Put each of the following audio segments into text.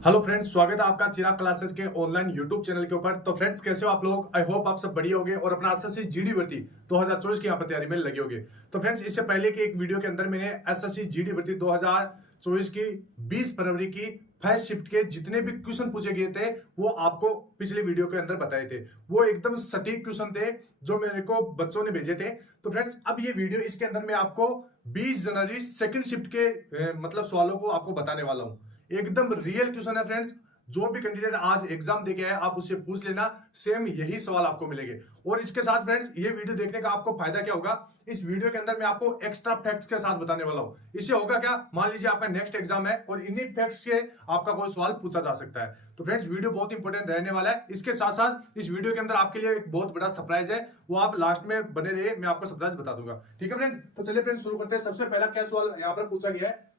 Hello friends, स्वागत है आपका चिराग क्लासेस के ऑनलाइन यूट्यूब चैनल के ऊपर। तो फ्रेंड्स, कैसे हो आप लोग? आई होप आप सब बढ़िया होंगे और अपना एसएससी जीडी भर्ती 2024 की यहाँ पर तैयारी में लगे होंगे। तो फ्रेंड्स, इससे पहले की एक वीडियो के अंदर मैंने एसएससी जीडी भर्ती 2024 की 20 फरवरी की फर्स्ट शिफ्ट के जितने भी क्वेश्चन पूछे गए थे वो आपको पिछले वीडियो के अंदर बताए थे। वो एकदम सटीक क्वेश्चन थे जो मेरे को बच्चों ने भेजे थे। तो फ्रेंड्स, अब ये वीडियो इसके अंदर मैं आपको 20 जनवरी सेकंड शिफ्ट के मतलब सवालों को आपको बताने वाला हूं। एकदम रियल क्वेश्चन है फ्रेंड्स। जो भी कैंडिडेट आज एग्जाम देके आए आप उससे पूछ लेना, सेम यही सवाल आपको मिलेंगे। और इसके साथ फ्रेंड्स, ये वीडियो देखने का आपको फायदा क्या होगा, इस वीडियो के अंदर मैं आपको एक्स्ट्रा फैक्ट्स के साथ बताने वाला हूं। इससे होगा क्या, मान लीजिए आपका नेक्स्ट एग्जाम है और इन्हीं फैक्ट्स से आपका कोई सवाल पूछा जा सकता है। तो फ्रेंड्स, वीडियो बहुत इंपॉर्टेंट रहने वाला है। इसके साथ साथ इस वीडियो के अंदर आपके लिए एक बहुत बड़ा सरप्राइज है, वो आप लास्ट में बने रहिए, मैं आपको सरप्राइज बता दूंगा। ठीक है फ्रेंड्स, तो चलिए फ्रेंड्स शुरू करते हैं। सबसे पहला क्या सवाल यहाँ पर पूछा गया है,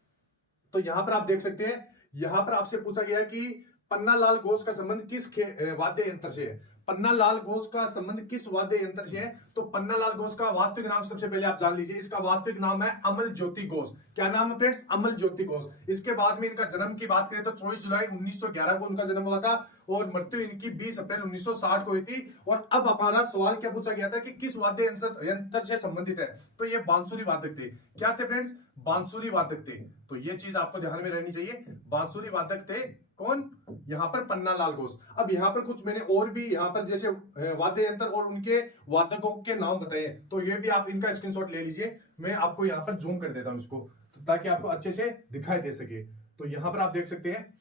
तो यहां पर आप देख सकते हैं, यहां पर आपसे पूछा गया है कि पन्नालाल घोष का संबंध किस वाद्य यंत्र से है। पन्नालाल घोष का संबंध किस वाद्य यंत्र से है? तो पन्नालाल घोष का वास्तविक नाम सबसे पहले आप जान लीजिए। इसका वास्तविक नाम है अमल ज्योति घोष। क्या नाम है फ्रेंड्स? अमल ज्योति घोष। इसके बाद में इनका जन्म की बात करें तो 24 जुलाई 1911 को उनका जन्म हुआ था और मृत्यु इनकी 20 अप्रैल 1960 को हुई थी। और अब हमारा सवाल क्या पूछा गया था कि किस वाद्य यंत्र से संबंधित है, तो ये बांसुरी वादक थे। क्या थे फ्रेंड्स? बांसुरी वादक थे। तो ये चीज आपको ध्यान में रहनी चाहिए, बांसुरी वादक थे। कौन? यहाँ पर पन्नालाल घोष। अब यहाँ पर कुछ मैंने और भी यहाँ पर जैसे वाद्य यंत्र और उनके वादकों के नाम बताए, तो ये भी आप इनका स्क्रीनशॉट ले लीजिए। मैं आपको यहाँ पर जूम कर देता हूं इसको, तो ताकि आपको अच्छे से दिखाई दे सके। तो यहाँ पर आप देख सकते हैं,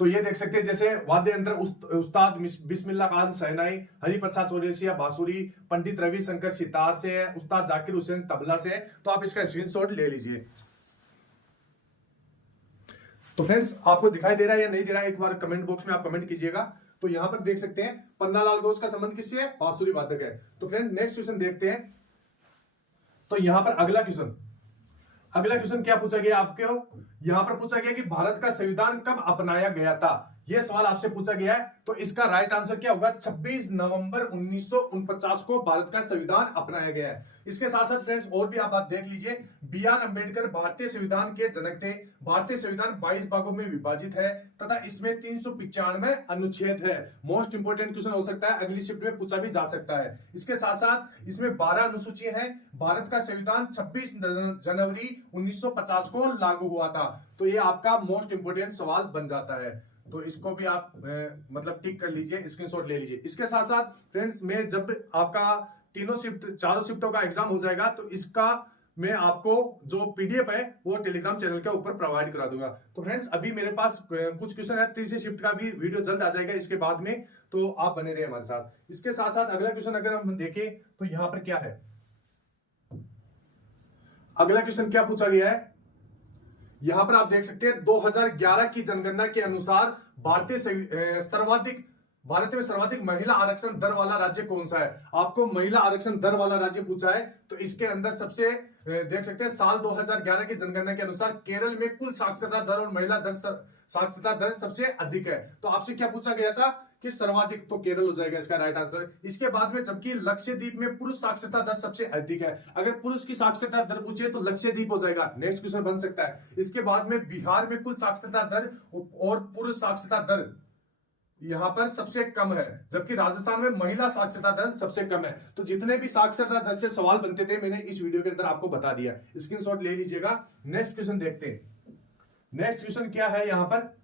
तो ये देख सकते हैं जैसे वाद्य यंत्र उस्ताद बिस्मिल्लाह खान शहनाई, हरिप्रसाद चौरसिया बांसुरी, पंडित रविशंकर सितार से है, उस्ताद जाकिर हुसैन तबला से है। तो आप इसका स्क्रीनशॉट ले लीजिए। तो फ्रेंड्स, आपको दिखाई दे रहा है या नहीं दे रहा है, एक बार कमेंट बॉक्स में आप कमेंट कीजिएगा। तो यहां पर देख सकते हैं पन्नालाल घोष का संबंध किससे है? बांसुरी वादक है। तो फ्रेंड, नेक्स्ट क्वेश्चन देखते हैं। तो यहां पर अगला क्वेश्चन क्या पूछा गया आपको? यहां पर पूछा गया कि भारत का संविधान कब अपनाया गया था। यह सवाल आपसे पूछा गया है। तो इसका राइट आंसर क्या होगा? 26 नवंबर 1949 को भारत का संविधान अपनाया गया है। इसके साथ साथ फ्रेंड्स, और भी आप बात देख लीजिए। बी आर अम्बेडकर भारतीय संविधान के जनक थे। भारतीय संविधान 22 भागों में विभाजित है तथा इसमें 395 अनुच्छेद है। मोस्ट इंपोर्टेंट क्वेश्चन हो सकता है, अगली शिफ्ट में पूछा भी जा सकता है। इसके साथ साथ इसमें 12 अनुसूचियां हैं। भारत का संविधान 26 जनवरी 1950 को लागू हुआ था। तो ये आपका मोस्ट इंपोर्टेंट सवाल बन जाता है। तो इसको भी आप मतलब टिक कर लीजिए, स्क्रीनशॉट ले लीजिए। इसके साथ साथ फ्रेंड्स, मैं जब आपका चारों शिफ्टों का एग्जाम हो जाएगा तो इसका मैं आपको जो पीडीएफ है वो टेलीग्राम चैनल के ऊपर प्रोवाइड करा दूंगा। तो फ्रेंड्स, अभी मेरे पास कुछ क्वेश्चन है, तीसरी शिफ्ट का भी वीडियो जल्द आ जाएगा इसके बाद में, तो आप बने रहे हमारे साथ। इसके साथ साथ अगला क्वेश्चन अगर हम देखें तो यहां पर क्या है, अगला क्वेश्चन क्या पूछा गया है, यहां पर आप देख सकते हैं 2011 की जनगणना के अनुसार भारत में सर्वाधिक महिला आरक्षण दर वाला राज्य कौन सा है। आपको महिला आरक्षण दर वाला राज्य पूछा है। तो इसके अंदर सबसे देख सकते हैं, साल 2011 की जनगणना के अनुसार केरल में कुल साक्षरता दर और महिला दर साक्षरता दर सबसे अधिक है। तो आपसे क्या पूछा गया था कि सर्वाधिक, तो केरल हो जाएगा इसका राइट आंसर। इसके बाद में जबकि लक्षद्वीप में पुरुष साक्षरता दर सबसे अधिक है। अगर पुरुष की साक्षरता दर पूछे तो लक्षद्वीप हो जाएगा, नेक्स्ट क्वेश्चन बन सकता है। इसके बाद में बिहार में कुल साक्षरता दर और पुरुष साक्षरता दर यहां पर सबसे कम है, जबकि राजस्थान में महिला साक्षरता दर सबसे कम है। तो जितने भी साक्षरता दर से सवाल बनते थे मैंने इस वीडियो के अंदर आपको बता दिया, स्क्रीनशॉट ले लीजिएगा। नेक्स्ट क्वेश्चन देखते हैं। नेक्स्ट क्वेश्चन क्या है, यहां पर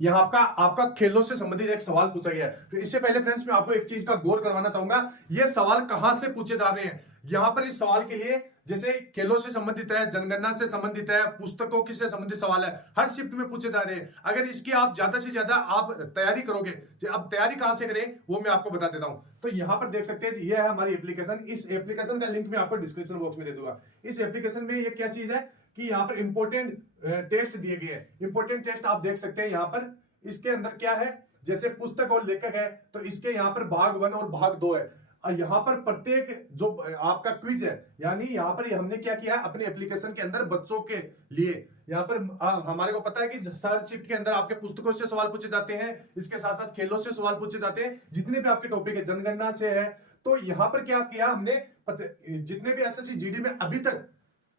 यहां आपका खेलों से संबंधित एक सवाल पूछा गया है। फिर इससे पहले फ्रेंड्स, मैं आपको एक चीज का गौर करवाना चाहूंगा, ये सवाल कहां से पूछे जा रहे हैं। यहां पर इस सवाल के लिए जैसे खेलों से संबंधित है, जनगणना से संबंधित है, पुस्तकों की से संबंधित सवाल है, हर शिफ्ट में पूछे जा रहे हैं। अगर इसकी आप ज्यादा से ज्यादा आप तैयारी करोगे, अब तैयारी कहां से करें वो मैं आपको बता देता हूं। तो यहां पर देख सकते हैं, ये है हमारी एप्लीकेशन। इस एप्लीकेशन का लिंक मैं आपको डिस्क्रिप्शन बॉक्स में दे दूंगा। इस एप्लीकेशन में ये क्या चीज है कि यहाँ पर इंपोर्टेंट टेस्ट दिए गए हैं। इंपोर्टेंट टेस्ट आप देख सकते हैं यहाँ पर। इसके अंदर क्या है, जैसे पुस्तक और लेखक है तो इसके यहाँ पर भाग 1 और भाग 2 है। यहाँ पर प्रत्येक जो आपका क्विज है, यानी यहाँ पर हमने क्या किया अपने एप्लीकेशन के अंदर बच्चों के लिए, यहाँ पर हमारे को पता है कि हर शिफ्ट के अंदर आपके पुस्तकों से सवाल पूछे जाते हैं, इसके साथ साथ खेलों से सवाल पूछे जाते हैं, जितने भी आपके टॉपिक है, जनगणना से है। तो यहाँ पर क्या किया हमने, जितने भी एसएससी जीडी में अभी तक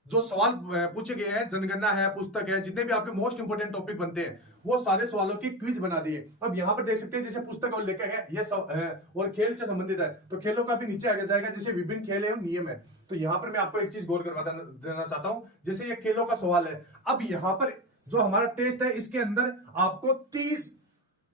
जो सवाल पूछे गए हैं, जनगणना है, पुस्तक है, जितने भी आपके मोस्ट इंपोर्टेंट टॉपिक बनते हैं, वो सारे सवालों की क्विज बना दिए। अब यहाँ पर देख सकते हैं जैसे पुस्तक और लेखक है, ये और खेल से संबंधित है, तो खेलों का भी नीचे आगे जाएगा, जैसे विभिन्न खेल है नियम है। तो यहाँ पर मैं आपको एक चीज गौर करवा देना चाहता हूं, जैसे ये खेलों का सवाल है। अब यहाँ पर जो हमारा टेस्ट है, इसके अंदर आपको 30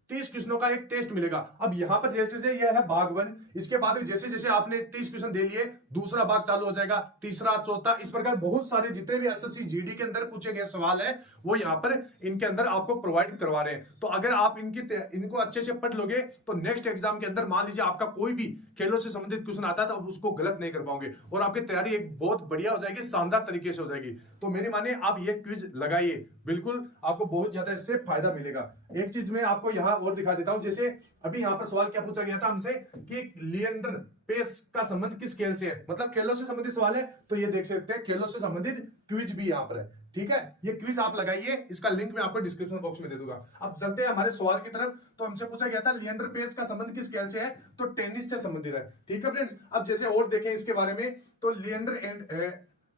क्वेश्चनों का एक टेस्ट मिलेगा। अब यहां पर जैसे ये है भाग 1, इसके बाद जैसे जैसे आपने 30 क्वेश्चन दे लिए, दूसरा भाग चालू हो जाएगा, तीसरा, चौथा, इस प्रकार बहुत सारे जितने भी एसएससी जीडी के अंदर पूछे गए सवाल है, वो यहाँ पर इनके अंदर आपको प्रोवाइड करवा रहे हैं। तो अगर आप इनको अच्छे से पढ़ लोगे तो नेक्स्ट एग्जाम के अंदर मान लीजिए आपका कोई भी खेलों से संबंधित क्वेश्चन आता है तो उसको गलत नहीं कर पाओगे और आपकी तैयारी एक बहुत बढ़िया हो जाएगी, शानदार तरीके से हो जाएगी। तो मेरी माने आप ये क्विज लगाइए, बिल्कुल आपको बहुत ज्यादा इससे फायदा मिलेगा। एक चीज मैं आपको यहाँ और दिखा देता हूं, जैसे अभी यहाँ पर सवाल क्या पूछा गया था हमसे कि लिएंडर पेस का संबंध किस खेल से है, मतलब खेलों से संबंधित सवाल है। तो ये देख सकते हैं खेलों से संबंधित क्विज भी यहाँ पर है, ठीक है। ये क्विज आप लगाइए, इसका लिंक मैं आपको डिस्क्रिप्शन बॉक्स में दे दूंगा। अब चलते हैं हमारे सवाल की तरफ। तो हमसे पूछा गया था लिएंडर पेस का संबंध किस खेल से है, तो टेनिस से संबंधित है, ठीक है फ्रेंड्स। अब जैसे और देखें इसके बारे में, तो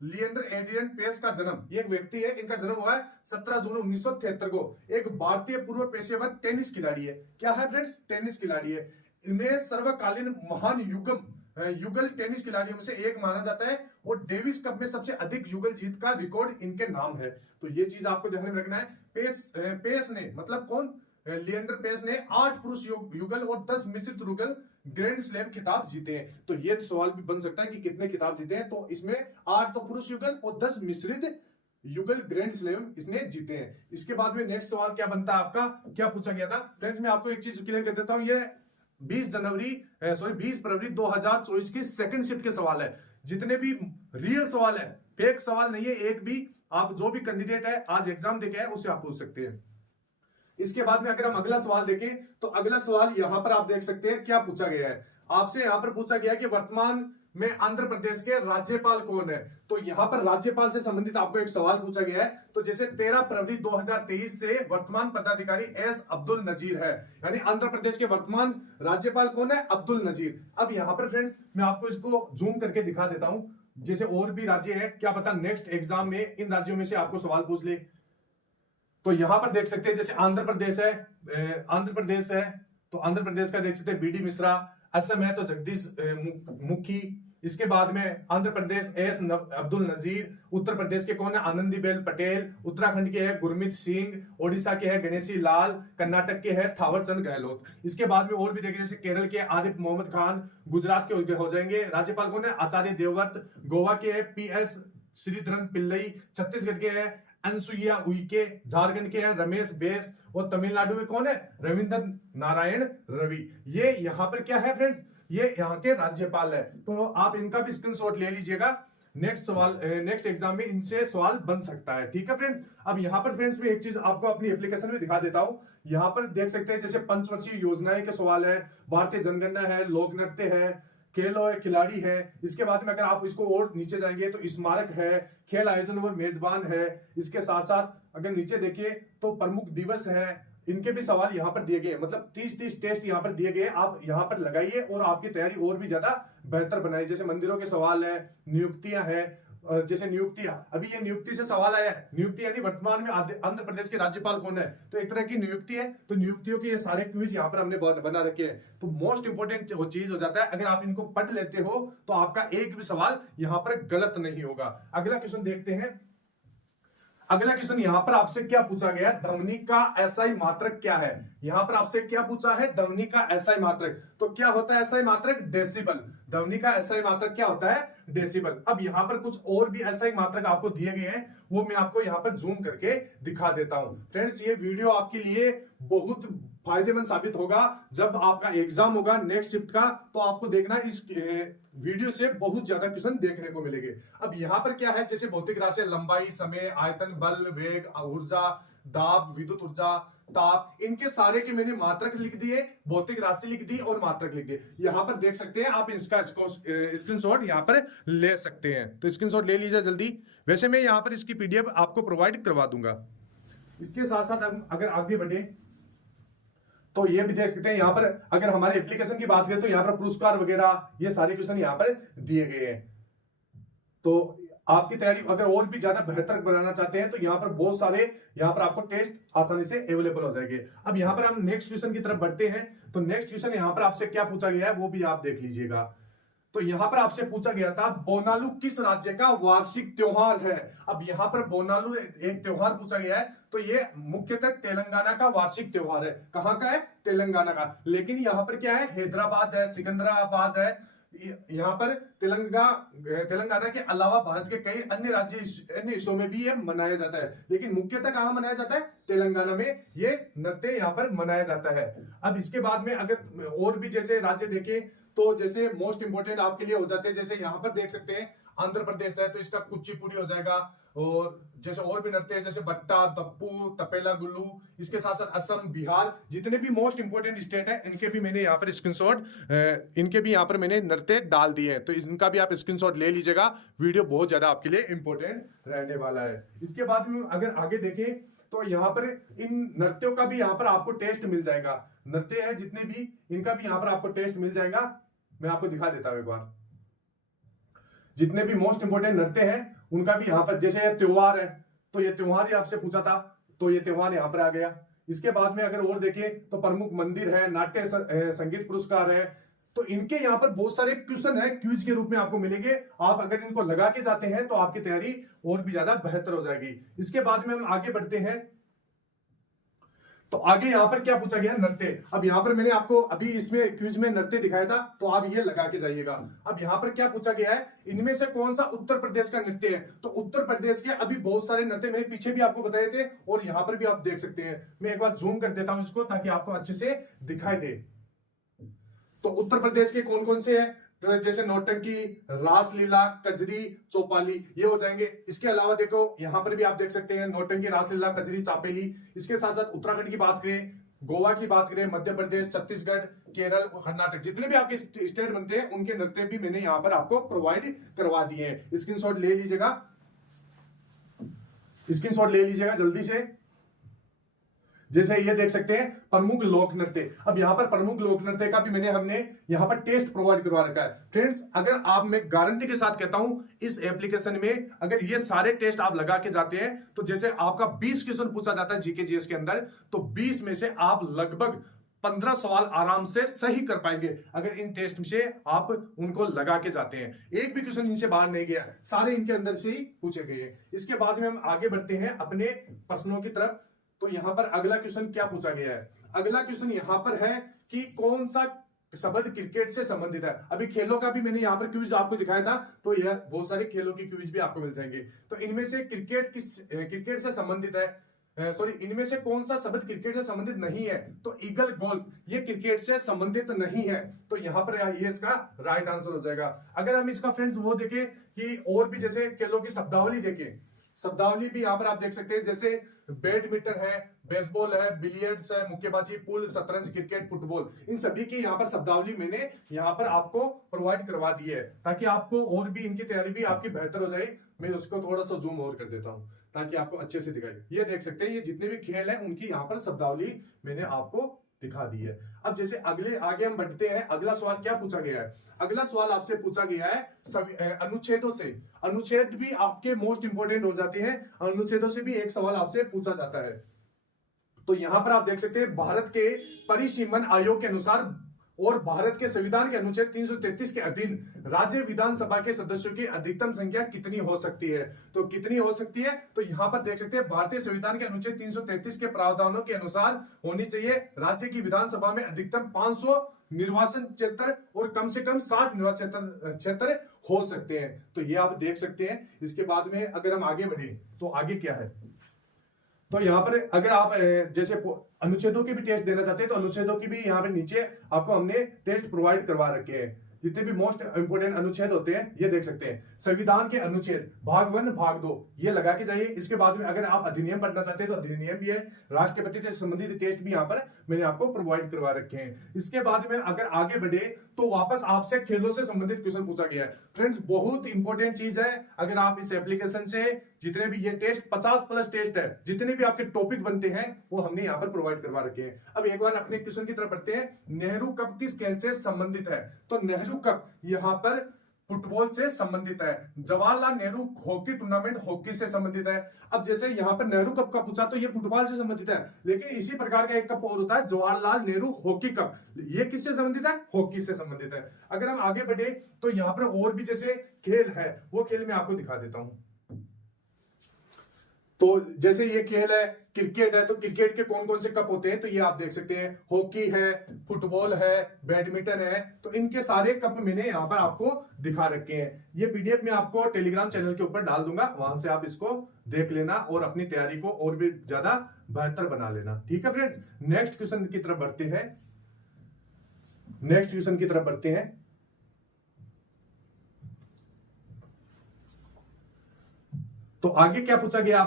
लिएंडर एड्रियन पेस का जन्म, ये एक व्यक्ति है, इनका जन्म हुआ है 17 जून 1973 को। एक भारतीय पूर्व पेशेवर टेनिस खिलाड़ी है। क्या है फ्रेंड्स, टेनिस खिलाड़ी है। इन्हें सर्वकालीन महान युगल टेनिस खिलाड़ियों में से एक माना जाता है और डेविस कप में सबसे अधिक युगल जीत का रिकॉर्ड इनके नाम है। तो ये चीज आपको ध्यान में रखना है। पेस ने, मतलब कौन, लिएंडर पेस ने 8 पुरुष युगल और 10 मिश्रित युगल ग्रैंड स्लैम खिताब जीते हैं। तो ये सवाल भी बन सकता है कि कितने खिताब जीते हैं, तो इसमें 8 तो पुरुष युगल और 10 मिश्रित युगल ग्रैंड स्लैम इसने जीते हैं। इसके बाद में नेक्स्ट सवाल क्या बनता है आपका, क्या पूछा गया था फ्रेंड्स, मैं आपको एक चीज क्लियर कर देता हूं। ये 20 फरवरी 2024 की सेकंड शिफ्ट के सवाल है। जितने भी रियल सवाल है, फेक सवाल नहीं है एक भी। आप जो भी कैंडिडेट है आज एग्जाम देके है उससे आप पूछ सकते हैं। इसके बाद में अगर हम अगला सवाल देखें, तो अगला सवाल यहां पर आप देख सकते हैं क्या पूछा गया है। आपसे यहां पर पूछा गया कि वर्तमान में आंध्र प्रदेश के राज्यपाल कौन है। तो यहां पर राज्यपाल से संबंधित आपको एक सवाल पूछा गया है। तो जैसे 13 फरवरी 2023 से वर्तमान पदाधिकारी एस अब्दुल नजीर है, यानी आंध्र प्रदेश के वर्तमान राज्यपाल कौन है, अब्दुल नजीर। अब यहां पर फ्रेंड्स मैं आपको इसको जूम करके दिखा देता हूं, जैसे और भी राज्य है, क्या पता नेक्स्ट एग्जाम में इन राज्यों में से आपको सवाल पूछ ले। तो यहां पर देख सकते हैं जैसे आंध्र प्रदेश है, तो आंध्र प्रदेश का देख सकते हैं बीडी मिश्रा। असम है तो जगदीश मुखी। इसके बाद में आंध्र प्रदेश एस अब्दुल नजीर। उत्तर प्रदेश के कौन है, आनंदीबेन पटेल। उत्तराखंड के है गुरमीत सिंह। ओडिशा के है गणेशी लाल। कर्नाटक के है थावरचंद गहलोत। इसके बाद में और भी देखें, जैसे केरल के आरिफ मोहम्मद खान। गुजरात के हो जाएंगे राज्यपाल कौन है, आचार्य देवव्रत। गोवा के है पीएस श्रीधरन पिल्लई। छत्तीसगढ़ के है अनसुईया उइके। झारखंड के हैं रमेश बेस। और तमिलनाडु के कौन है, रविंद्र नारायण रवि। ये यहां पर क्या है फ्रेंड्स, ये यहाँ के राज्यपाल है। तो आप इनका भी स्क्रीनशॉट ले लीजिएगा, नेक्स्ट एग्जाम में इनसे सवाल बन सकता है, ठीक है फ्रेंड्स। अब यहाँ पर फ्रेंड्स मैं एक चीज आपको अपनी एप्लीकेशन में दिखा देता हूं। यहाँ पर देख सकते हैं जैसे पंचवर्षीय योजनाएं के सवाल है, भारतीय जनगणना है, लोक नृत्य है, खेलो है, खिलाड़ी है। इसके बाद में अगर आप इसको और नीचे जाएंगे तो स्मारक है, खेल आयोजन और मेजबान है। इसके साथ साथ अगर नीचे देखिए तो प्रमुख दिवस है, इनके भी सवाल यहाँ पर दिए गए, मतलब 30 टेस्ट यहाँ पर दिए गए। आप यहाँ पर लगाइए और आपकी तैयारी और भी ज्यादा बेहतर बनाइए। जैसे मंदिरों के सवाल है, नियुक्तियां है, जैसे नियुक्तियां, अभी ये नियुक्ति से सवाल आया है। नियुक्ति यानी वर्तमान में आंध्र प्रदेश के राज्यपाल कौन है, तो एक तरह की नियुक्ति है। तो नियुक्तियों के ये सारे क्विज यहाँ पर हमने बना रखे हैं। तो मोस्ट इंपोर्टेंट वो चीज हो जाता है, अगर आप इनको पढ़ लेते हो तो आपका एक भी सवाल यहाँ पर गलत नहीं होगा। अगला क्वेश्चन देखते हैं। अगला क्वेश्चन यहां पर आपसे क्या पूछा गया, ध्वनि का एसआई मात्रक क्या है। यहां पर आपसे क्या पूछा है, ध्वनि का एसआई मात्रक। तो क्या होता है एसआई मात्रक, डेसिबल। ध्वनि का एसआई मात्रक क्या होता है, डेसिबल। अब यहां पर कुछ और भी एसआई मात्रक आपको दिए गए हैं, वो मैं आपको यहां पर जूम करके दिखा देता हूं। फ्रेंड्स ये वीडियो आपके लिए बहुत फायदेमंद साबित होगा जब आपका एग्जाम होगा नेक्स्ट शिफ्ट का। तो आपको देखना इस वीडियो से बहुत ज्यादा क्वेश्चन देखने को मिलेंगे। अब यहां पर क्या है, जैसे भौतिक राशि, लंबाई, समय, आयतन, बल, वेग, ऊर्जा, दाब, विद्युत ऊर्जा, ताप, इनके सारे के मैंने मात्रक लिख दिए, भौतिक राशि लिख दी और मात्रक लिख दिए। यहां पर देख सकते हैं आप, इसका स्क्रीनशॉट यहां पर ले सकते हैं। तो स्क्रीनशॉट ले लीजिए जल्दी। वैसे मैं यहां पर इसकी पीडीएफ आपको प्रोवाइड करवा दूंगा। इसके साथ साथ अगर आगे बढ़े तो ये भी देख सकते हैं, यहां पर अगर हमारे एप्लीकेशन की बात करें तो यहां पर पुरस्कार वगैरह ये सारे क्वेश्चन यहां पर दिए गए हैं। तो आपकी तैयारी अगर और भी ज्यादा बेहतर बनाना चाहते हैं तो यहाँ पर बहुत सारे यहाँ पर आपको टेस्ट आसानी से अवेलेबल हो जाएंगे। अब यहाँ पर हम नेक्स्ट क्वेश्चन की तरफ बढ़ते हैं। तो नेक्स्ट क्वेश्चन यहाँ पर आपसे क्या पूछा गया है वो भी आप देख लीजिएगा। तो यहाँ पर आपसे पूछा गया था बोनालू किस राज्य का वार्षिक त्योहार है। अब यहाँ पर बोनालू एक त्योहार पूछा गया है, तो ये मुख्यतः तेलंगाना का वार्षिक त्योहार है। कहाँ का है? तेलंगाना का। लेकिन यहाँ पर क्या है? हैदराबाद है, सिकंदराबाद है। यहाँ पर तेलंगाना के अलावा भारत के कई अन्य अन्य हिस्सों में भी ये मनाया जाता है, लेकिन मुख्यतः कहाँ मनाया जाता है? तेलंगाना में ये नृत्य यहाँ पर मनाया जाता है। अब इसके बाद में अगर और भी जैसे राज्य देखें तो जैसे मोस्ट इंपोर्टेंट आपके लिए हो जाते हैं, जैसे यहाँ पर देख सकते हैं आंध्र प्रदेश है तो इसका कुचिपुड़ी हो जाएगा। और जैसे और भी नृत्य है जैसे बट्टा, दप्पू, तपेला गुल्लू, इसके साथ साथ असम, बिहार, जितने भी मोस्ट इंपोर्टेंट स्टेट है इनके भी मैंने यहाँ पर स्क्रीनशॉट इनके भी यहाँ पर मैंने नृत्य डाल दिए हैं, तो इनका भी आप स्क्रीनशॉट ले लीजिएगा। वीडियो बहुत ज्यादा आपके लिए इंपॉर्टेंट रहने वाला है। इसके बाद में अगर आगे देखें तो यहाँ पर इन नृत्यों का भी यहाँ पर आपको टेस्ट मिल जाएगा। नृत्य है जितने भी इनका भी यहाँ पर आपको टेस्ट मिल जाएगा। मैं आपको दिखा देता हूं एक बार। जितने भी मोस्ट इंपोर्टेंट नृत्य हैं उनका भी यहाँ पर, जैसे त्योहार है तो ये त्योहार ही आपसे पूछा था तो ये त्योहार यहाँ पर आ गया। इसके बाद में अगर और देखें तो प्रमुख मंदिर है, नाट्य संगीत पुरस्कार है, तो इनके यहाँ पर बहुत सारे क्वेश्चन है क्विज के रूप में आपको मिलेंगे। आप अगर इनको लगा के जाते हैं तो आपकी तैयारी और भी ज्यादा बेहतर हो जाएगी। इसके बाद में हम आगे बढ़ते हैं। तो आगे यहाँ पर क्या पूछा गया? नृत्य। अब यहाँ पर मैंने आपको अभी इसमें क्विज में नृत्य दिखाया था तो आप ये लगा के जाइएगा। अब यहाँ पर क्या पूछा गया है? इनमें से कौन सा उत्तर प्रदेश का नृत्य है? तो उत्तर प्रदेश के अभी बहुत सारे नृत्य मैंने पीछे भी आपको बताए थे और यहाँ पर भी आप देख सकते हैं। मैं एक बार जूम कर देता हूं इसको ताकि आपको अच्छे से दिखाई दे। तो उत्तर प्रदेश के कौन कौन से हैं? तो जैसे नौटंकी, रासलीला, कजरी, चौपाली, ये हो जाएंगे। इसके अलावा देखो यहाँ पर भी आप देख सकते हैं नौटंकी, रासलीला, कजरी, चापेली। इसके साथ साथ उत्तराखंड की बात करें, गोवा की बात करें, मध्य प्रदेश, छत्तीसगढ़, केरल, कर्नाटक, जितने भी आपके स्टेट बनते हैं उनके नृत्य भी मैंने यहाँ पर आपको प्रोवाइड करवा दिए हैं। स्क्रीनशॉट ले लीजिएगा, स्क्रीनशॉट ले लीजिएगा जल्दी से। जैसे ये देख सकते हैं प्रमुख लोक नृत्य। अब यहाँ पर प्रमुख लोक नृत्य का भी हमने यहाँ पर टेस्ट प्रोवाइड करवा रखा है। फ्रेंड्स अगर आप, मैं गारंटी के साथ कहता हूं इस एप्लीकेशन में अगर ये सारे टेस्ट आप लगा के जाते हैं तो जैसे आपका 20 क्वेश्चन पूछा जाता है जीके जीएस के अंदर, तो 20 में से आप लगभग 15 सवाल आराम से सही कर पाएंगे अगर इन टेस्ट से आप उनको लगा के जाते हैं। एक भी क्वेश्चन इनसे बाहर नहीं गया, सारे इनके अंदर से ही पूछे गए हैं। इसके बाद में हम आगे बढ़ते हैं अपने प्रश्नों की तरफ। तो यहां पर अगला क्वेश्चन क्या पूछा गया है? अगला क्वेश्चन यहां पर है कि कौन सा शब्द क्रिकेट से संबंधित है। अभी खेलों का भी मैंने यहाँ पर क्विज आपको दिखाया था, तो यह बहुत सारे खेलों की क्विज भी आपको मिल जाएंगे। तो इनमें से क्रिकेट से संबंधित है, सॉरी, इनमें से कौन सा शब्द क्रिकेट से संबंधित नहीं है? तो ईगल गोल्फ ये क्रिकेट से संबंधित नहीं है, तो यहाँ पर ये इसका राइट आंसर हो जाएगा। अगर हम इसका फ्रेंड्स वो देखें कि और भी जैसे खेलों की शब्दावली देखें, शब्दावली भी यहाँ पर आप देख सकते हैं। जैसे बैडमिंटन है, बेसबॉल है, बिलियर्ड्स है, मुक्केबाजी, पूल, शतरंज, क्रिकेट, फुटबॉल, इन सभी की यहाँ पर शब्दावली मैंने यहाँ पर आपको प्रोवाइड करवा दी है ताकि आपको और भी इनकी तैयारी भी आपकी बेहतर हो जाए। मैं उसको थोड़ा सा जूम और कर देता हूँ ताकि आपको अच्छे से दिखाई। ये देख सकते हैं ये जितने भी खेल हैं उनकी यहाँ पर शब्दावली मैंने आपको दिखा दी है। अब जैसे आगे हम बढ़ते हैं। अगला सवाल क्या पूछा गया है? अगला सवाल आपसे पूछा गया है अनुच्छेदों से। अनुच्छेद भी आपके मोस्ट इंपोर्टेंट हो जाते हैं, अनुच्छेदों से भी एक सवाल आपसे पूछा जाता है। तो यहां पर आप देख सकते हैं भारत के परिसीमन आयोग के अनुसार और भारत के संविधान के अनुच्छेद 333 के अधीन राज्य विधानसभा के सदस्यों की अधिकतम संख्या कितनी हो सकती है? तो कितनी हो सकती है? तो यहां पर देख सकते हैं भारतीय संविधान के अनुच्छेद 333 के प्रावधानों के अनुसार होनी चाहिए राज्य की विधानसभा में अधिकतम 500 निर्वाचन क्षेत्र और कम से कम 60 निर्वाचन क्षेत्र हो सकते हैं। तो ये आप देख सकते हैं। इसके बाद में अगर हम आगे बढ़े तो आगे क्या है? तो यहाँ पर अगर आप जैसे अनुच्छेदों के भी टेस्ट देना चाहते हैं तो अनुच्छेदों की भी यहाँ पे नीचे आपको हमने टेस्ट प्रोवाइड करवा रखे हैं। जितने भी मोस्ट इंपोर्टेंट अनुच्छेद होते हैं ये देख सकते हैं। संविधान के अनुच्छेद भाग 1 भाग 2 ये लगा के जाइए। इसके बाद में अगर आप अधिनियम पढ़ना चाहते हैं तो अधिनियम भी है। राष्ट्रपति से संबंधित टेस्ट भी यहाँ पर मैंने आपको प्रोवाइड करवा रखे हैं। इसके बाद में अगर आगे बढ़े तो वापस आपसे खेलों से संबंधित क्वेश्चन पूछा गया है। फ्रेंड्स बहुत इंपॉर्टेंट चीज है। अगर आप इस एप्लीकेशन से जितने भी ये टेस्ट 50+ टेस्ट है, जितने भी आपके टॉपिक बनते हैं वो हमने यहाँ पर प्रोवाइड करवा रखे हैं। अब एक बार अपने क्वेश्चन की तरफ बढ़ते हैं। नेहरू कप किस खेल से संबंधित है? तो नेहरू कप यहाँ पर फुटबॉल से संबंधित है। Jawaharlal Nehru hockey tournament hockey से संबंधित है। अब जैसे यहाँ पर नेहरू कप का पूछा तो ये फुटबॉल से संबंधित है, लेकिन इसी प्रकार का एक कप और होता है जवाहरलाल नेहरू हॉकी कप, ये किससे संबंधित है? हॉकी से संबंधित है। अगर हम आगे बढ़े तो यहाँ पर और भी जैसे खेल है, वो खेल मैं आपको दिखा देता हूं। तो जैसे ये खेल है क्रिकेट है, तो क्रिकेट के कौन कौन से कप होते हैं तो ये आप देख सकते हैं, हॉकी है, फुटबॉल है, बैडमिंटन है, तो इनके सारे कप मैंने यहाँ पर आपको दिखा रखे हैं। ये पीडीएफ में आपको टेलीग्राम चैनल के ऊपर डाल दूंगा, वहां से आप इसको देख लेना और अपनी तैयारी को और भी ज्यादा बेहतर बना लेना। ठीक है फ्रेंड्स, नेक्स्ट क्वेश्चन की तरफ बढ़ते हैं। नेक्स्ट क्वेश्चन की तरफ बढ़ते हैं। तो आगे क्या पूछा गया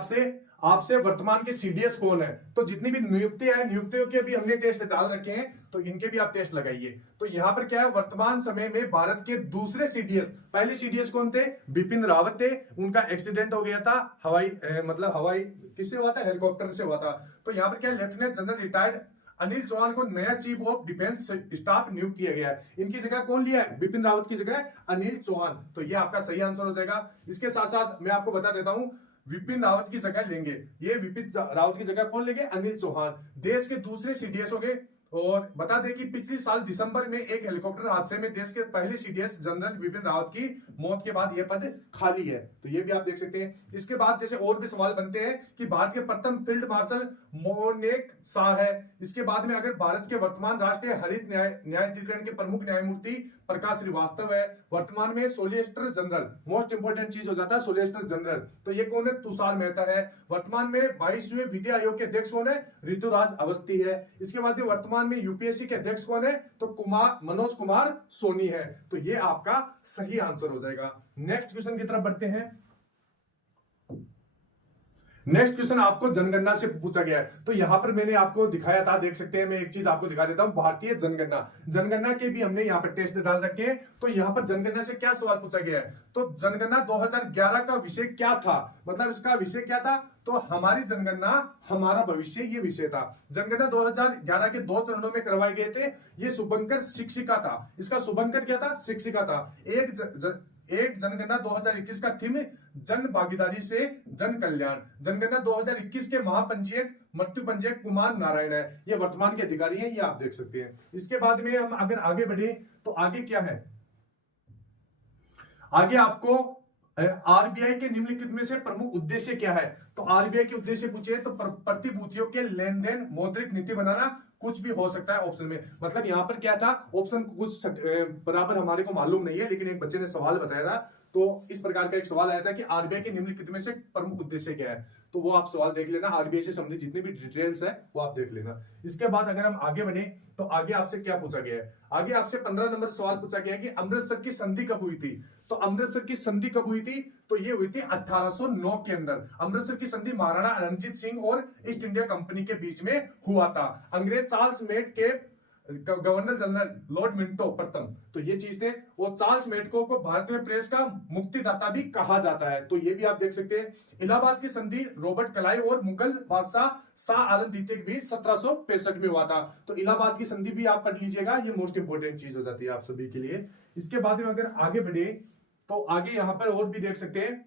आपसे वर्तमान के सीडीएस कौन है? तो जितनी भी नियुक्तियां हैं, नियुक्तियों के भी हमने टेस्ट डाल रखे हैं, तो इनके भी आप टेस्ट लगाइए। तो यहां पर क्या है, वर्तमान समय में भारत के दूसरे सीडीएस, पहले सीडीएस कौन थे? बिपिन रावत थे। उनका एक्सीडेंट हो गया था, हवाई किससे हुआ था? हेलीकॉप्टर से हुआ था। तो यहाँ पर क्या, lieutenant general retired Anil Chauhan को नया चीफ ऑफ डिफेंस स्टाफ नियुक्त किया गया है। इनकी जगह कौन लिया है? बिपिन रावत की जगह अनिल चौहान। तो ये आपका सही आंसर हो जाएगा। इसके साथ साथ मैं आपको बता देता हूं, विपिन रावत की जगह लेंगे, ये विपिन रावत की जगह कौन लेंगे? अनिल चौहान। देश के दूसरे सीडीएस हो गए। और बता दें कि पिछले साल दिसंबर में एक हेलीकॉप्टर हादसे में देश के पहले सीडीएस जनरल विपिन रावत की मौत के बाद यह पद खाली है। तो ये भी आप देख सकते हैं। इसके बाद जैसे और भी सवाल बनते हैं कि भारत के प्रथम फील्ड मार्शल मोनेक शाह है। इसके बाद में अगर भारत के वर्तमान राष्ट्रीय हरित न्यायाधिकरण के प्रमुख न्यायमूर्ति प्रकाश श्रीवास्तव है। वर्तमान में सोलिसिटर जनरल, मोस्ट इंपोर्टेंट चीज हो जाता है सोलिसिटर जनरल, तो ये कौन है? तुषार मेहता है। वर्तमान में 22वें विधि आयोग के अध्यक्ष कौन है? ऋतुराज अवस्थी है। इसके बाद वर्तमान में यूपीएससी के अध्यक्ष कौन है? तो मनोज कुमार सोनी है। तो ये आपका सही आंसर हो जाएगा। नेक्स्ट क्वेश्चन की तरफ बढ़ते हैं। नेक्स्ट क्वेश्चन आपको जनगणना से पूछा गया है। तो यहां पर मैंने आपको दिखाया था, देख सकते हैं, मैं एक चीज आपको दिखा देता हूं, भारतीय जनगणना के भी हमने यहाँ पर टेस्ट डाल रखे हैं। तो यहाँ पर जनगणना से क्या सवाल पूछा गया है? तो जनगणना 2011 का विषय क्या था? मतलब इसका विषय क्या था? तो हमारी जनगणना हमारा भविष्य, ये विषय था। जनगणना 2011 के 2 चरणों में करवाए गए थे। ये शुभंकर शिक्षिका था। इसका शुभंकर क्या था? शिक्षिका था। एक जनगणना 2021 का थीम जन भागीदारी से जन कल्याण। जनगणना 2021 के महापंजीयक मृत्यु पंजीयक कुमार नारायण है। ये वर्तमान के अधिकारी हैं, ये आप देख सकते हैं। इसके बाद में हम अगर आगे बढ़े तो आगे क्या है? आगे आपको आरबीआई के निम्नलिखित में से प्रमुख उद्देश्य क्या है? तो आरबीआई के उद्देश्य पूछे तो प्रतिभूतियों के लेन देन, मौद्रिक नीति बनाना, कुछ भी हो सकता है ऑप्शन में। मतलब यहां पर क्या था, ऑप्शन कुछ बराबर हमारे को मालूम नहीं है, लेकिन एक बच्चे ने सवाल बताया था। तो इस प्रकार का एक सवाल आया था कि आरबीआई के निम्नलिखित में से प्रमुख उद्देश्य क्या है? तो वो आप सवाल देख लेना, आरबीआई से संबंधित जितनी भी डिटेल्स है वो आप देख लेना। इसके बाद अगर हम आगे बढ़े तो आगे आपसे क्या पूछा गया है? आगे आपसे 15 नंबर सवाल पूछा गया है कि अमृतसर की संधि कब हुई थी? तो अमृतसर की संधि कब हुई थी? तो ये हुई थी 1809 के अंदर। अमृतसर की संधि महाराणा रणजीत सिंह और ईस्ट इंडिया कंपनी के बीच में हुआ था। अंग्रेज चार्ल्स मेट के गवर्नर जनरल लॉर्ड मिंटो प्रथम, तो ये चीज थे। वो चार्ल्स मेटको को भारत में प्रेस का मुक्तिदाता भी कहा जाता है। तो ये भी आप देख सकते हैं। इलाहाबाद की संधि रॉबर्ट क्लाइव और मुगल बादशाह शाह आलम द्वितीय के बीच 1765 में हुआ था। तो इलाहाबाद की संधि भी आप पढ़ लीजिएगा, ये मोस्ट इंपोर्टेंट चीज हो जाती है आप सभी के लिए। इसके बाद में अगर आगे बढ़े तो आगे यहां पर और भी देख सकते हैं।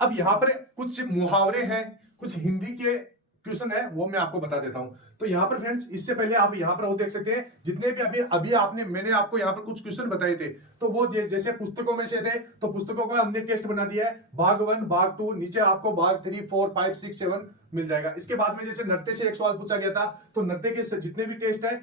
अब यहां पर कुछ मुहावरे हैं, कुछ हिंदी के क्वेश्चन है, वो मैं आपको बता देता हूं। तो यहां पर फ्रेंड्स, इससे पहले आप यहां पर वो देख सकते हैं, जितने भी अभी मैंने आपको यहां पर कुछ क्वेश्चन बताए थे, तो वो जैसे पुस्तकों में से थे, तो पुस्तकों का हमने टेस्ट बना दिया है। भाग 1, भाग 2, नीचे आपको भाग 3, 4, 5, 6, 7 मिल जाएगा। इसके बाद में जैसे नृत्य से एक सवाल पूछा गया था, तो नृत्य के जितने भी टेस्ट है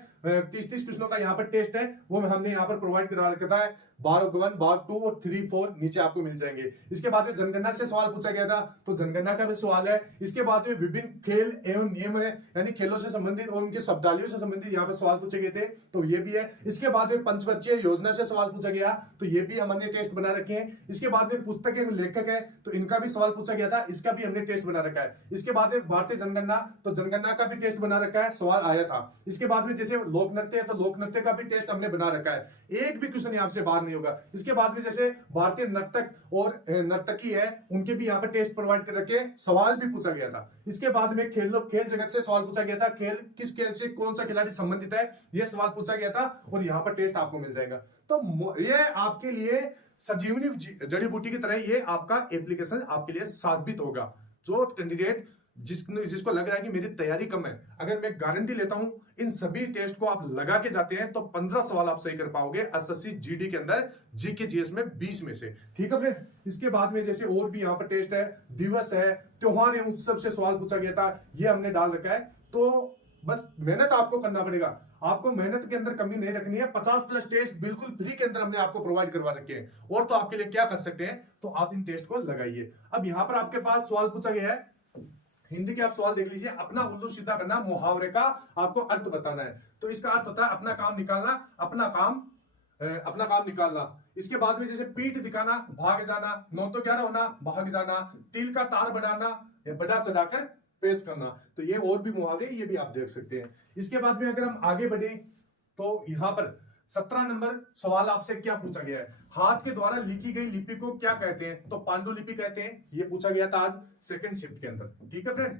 30 क्वेश्चनों का यहाँ पर टेस्ट है, वो हमने यहाँ पर प्रोवाइड करवा रखा है। भाग 1, भाग 2 और 3, 4 नीचे आपको मिल जाएंगे। इसके बाद में जनगणना से सवाल पूछा गया था, तो जनगणना का भी सवाल है। इसके बाद में विभिन्न खेल एवं नियम है, यानी खेलों से संबंधित और उनके शब्दावलियों से संबंधित यहाँ पर सवाल पूछे गए थे, तो ये भी है। इसके बाद में पंचवर्षीय योजना से सवाल पूछा गया, तो ये भी हमने टेस्ट बना रखे हैं। इसके बाद में पुस्तक एवं लेखक है, तो इनका भी सवाल पूछा गया था, इसका भी हमने टेस्ट बना रखा है। इसके बाद में भारतीय जनगणना, तो जनगणना का भी टेस्ट बना रखा है, सवाल आया था। इसके बाद में जैसे लोक नृत्य है, तो लोक नृत्य का भी टेस्ट हमने बना रखा है, एक भी क्वेश्चन यहाँ से बाहर नहीं होगा। इसके बाद में जैसे भारतीय नर्तक और नर्तकी है, उनके भी यहाँ पर टेस्ट प्रोवाइड कर रखे, सवाल भी पूछा गया था। इसके बाद में खेल जगत से सवाल पूछा गया था, किस खेल से कौन सा खिलाड़ी संबंधित है, यह सवाल पूछा गया था, और यहाँ पर टेस्ट आपको मिल जाएगा। तो ये आपके लिए सजीवनी जड़ी बूटी की तरह ये आपका एप्लीकेशन आपके लिए साबित होगा। जो कैंडिडेट जिसको लग रहा है कि मेरी तैयारी कम है, अगर मैं गारंटी लेता हूं इन सभी टेस्ट को आप लगा के जाते हैं तो 15 सवाल आप सही कर पाओगे एसएससी जीडी के अंदर, जीके जीएस में 20 में से। ठीक है फ्रेंड्स, इसके बाद में जैसे और भी यहाँ पर टेस्ट है, दिवस है, त्योहार है, उत्सव से सवाल पूछा गया था, ये हमने डाल रखा है। तो बस मेहनत आपको करना पड़ेगा, आपको मेहनत के अंदर कमी नहीं रखनी है। 50+ टेस्ट बिल्कुल फ्री के अंदर हमने आपको प्रोवाइड करवा रखे हैं, और तो आपके लिए क्या कर सकते हैं, तो आप इन टेस्ट को लगाइए। अब यहाँ पर आपके पास सवाल पूछा गया है हिंदी के, आप सवाल देख लीजिए। अपना उल्लू सीधा करना, मुहावरे का आपको अर्थ बताना है। तो इसका अर्थ होता है अपना काम निकालना, अपना काम निकालना। इसके बाद में जैसे पीठ दिखाना, भाग जाना, 9 तो 11 होना, भाग जाना, तिल का तार बढ़ाना या बढ़ा चढ़ाकर पेश करना। तो ये और भी मुहावरे, ये भी आप देख सकते हैं। इसके बाद में अगर हम आगे बढ़े तो यहां पर 17 नंबर सवाल आपसे क्या पूछा गया है, हाथ के द्वारा लिखी गई लिपि को क्या कहते हैं, तो पांडुलिपि कहते हैं। ये पूछा गया था आज सेकंड शिफ्ट के अंदर। ठीक है फ्रेंड्स,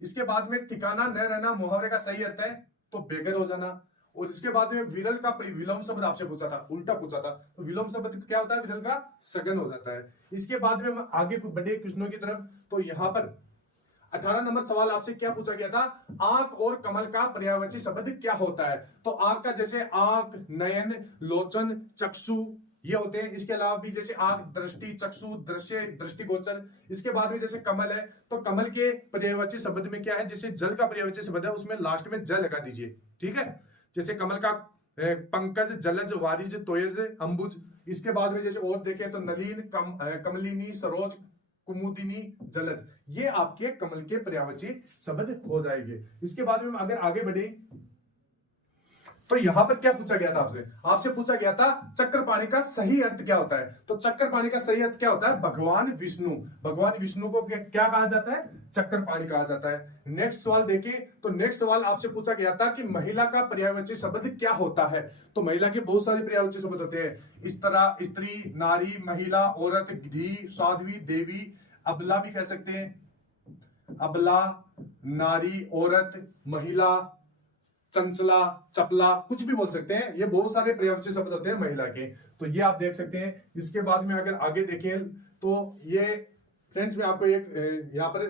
इसके बाद में ठिकाना न रहना, मुहावरे का सही अर्थ है तो बेघर हो जाना। और इसके बाद में विरल का विलोम शब्द आपसे पूछा था, उल्टा पूछा था, तो विलोम शब्द क्या होता है, विरल का सघन हो जाता है। इसके बाद में हम आगे बढ़े क्वेश्चनों की तरफ, तो यहां पर 18 नंबर सवाल आपसे क्या पूछा गया था, आंख और कमल का पर्यायवाची शब्द क्या होता है। तो आंख का जैसे आंख, नयन, लोचन, चक्षु ये होते हैं। इसके अलावा भी जैसे आंख, दृष्टि, चक्षु, दृश्य, दृष्टिगोचर। इसके बाद में जैसे कमल है, तो कमल के पर्यायवाची शब्द में क्या है, जैसे जल का पर्यायवाची शब्द है उसमें लास्ट में जल लगा दीजिए। ठीक है, जैसे कमल का पंकज, जलज, वारिज, तोयज, अंबुज। इसके बाद में जैसे और देखें तो नलीन, कमलिनी, सरोज, कुमुदिनी, जलज, ये आपके कमल के पर्यायवाची शब्द हो जाएंगे। इसके बाद में अगर आगे बढ़े तो यहां पर क्या पूछा गया था आपसे पूछा गया था चक्रपाणी का सही अर्थ क्या होता है। तो चक्रपाणी का सही अर्थ क्या होता है, भगवान विष्णु। भगवान विष्णु को क्या कहा जाता है, चक्रपाणी कहा जाता है। नेक्स्ट सवाल देखिए, तो नेक्स्ट सवाल आपसे पूछा गया था कि महिला का पर्यायवाची शब्द क्या होता है। तो महिला के बहुत सारे पर्यायवाची शब्द होते हैं, इस तरह, स्त्री, नारी, महिला, औरत, धी, साध्वी, देवी, अबला भी कह सकते हैं, अबला, नारी, औरत, महिला, चंचला, चपला, कुछ भी बोल सकते हैं। ये बहुत सारे पर्यायवाची शब्द होते हैं महिला के, तो ये आप देख सकते हैं। इसके बाद में अगर आगे देखें तो ये फ्रेंड्स मैं आपको एक यहाँ पर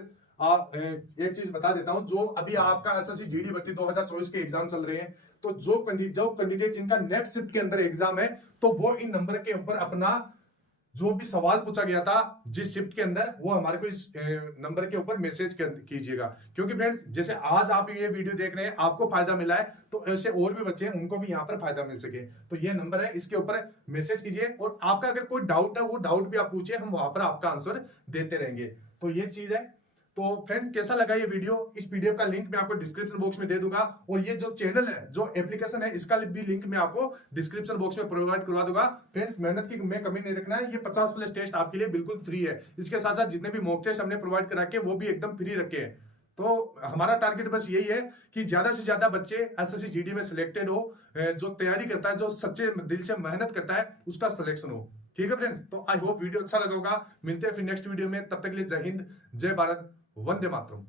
एक चीज बता देता हूं, जो अभी आपका एसएससी जीडी भर्ती 2024 के एग्जाम चल रहे हैं, तो जो कैंडिडेट जिनका नेक्स्ट शिफ्ट के अंदर एग्जाम है, तो वो इन नंबर के ऊपर अपना जो भी सवाल पूछा गया था जिस शिफ्ट के अंदर, वो हमारे को इस नंबर के ऊपर मैसेज कीजिएगा। क्योंकि फ्रेंड्स जैसे आज आप ये वीडियो देख रहे हैं, आपको फायदा मिला है, तो ऐसे और भी बच्चे हैं उनको भी यहाँ पर फायदा मिल सके। तो ये नंबर है, इसके ऊपर मैसेज कीजिए, और आपका अगर कोई डाउट है वो डाउट भी आप पूछिए, हम वहां पर आपका आंसर देते रहेंगे। तो ये चीज है। तो फ्रेंड्स कैसा लगा ये वीडियो, इस पीडीएफ का लिंक मैं आपको डिस्क्रिप्शन बॉक्स में दे दूंगा, और ये जो चैनल है, जो एप्लीकेशन है, इसका भी लिंक मैं आपको डिस्क्रिप्शन बॉक्स में प्रोवाइड करवा दूंगा। फ्रेंड्स मेहनत की में कमी नहीं रखना है, ये 50+ टेस्ट आपके लिए बिल्कुल फ्री है। इसके साथ साथ जितने भी मॉक टेस्ट हमने प्रोवाइड करा के वो भी एकदम फ्री रखे हैं। तो हमारा टारगेट बस यही है कि ज्यादा से ज्यादा बच्चे एसएससी जीडी में सिलेक्टेड हो, जो तैयारी करता है, जो सच्चे दिल से मेहनत करता है, उसका सिलेक्शन हो। ठीक है फ्रेंड्स, तो आई होप वीडियो अच्छा लगा होगा। मिलते हैं फिर नेक्स्ट वीडियो में, तब तक के लिए जय हिंद, जय भारत, वंदे मातरम।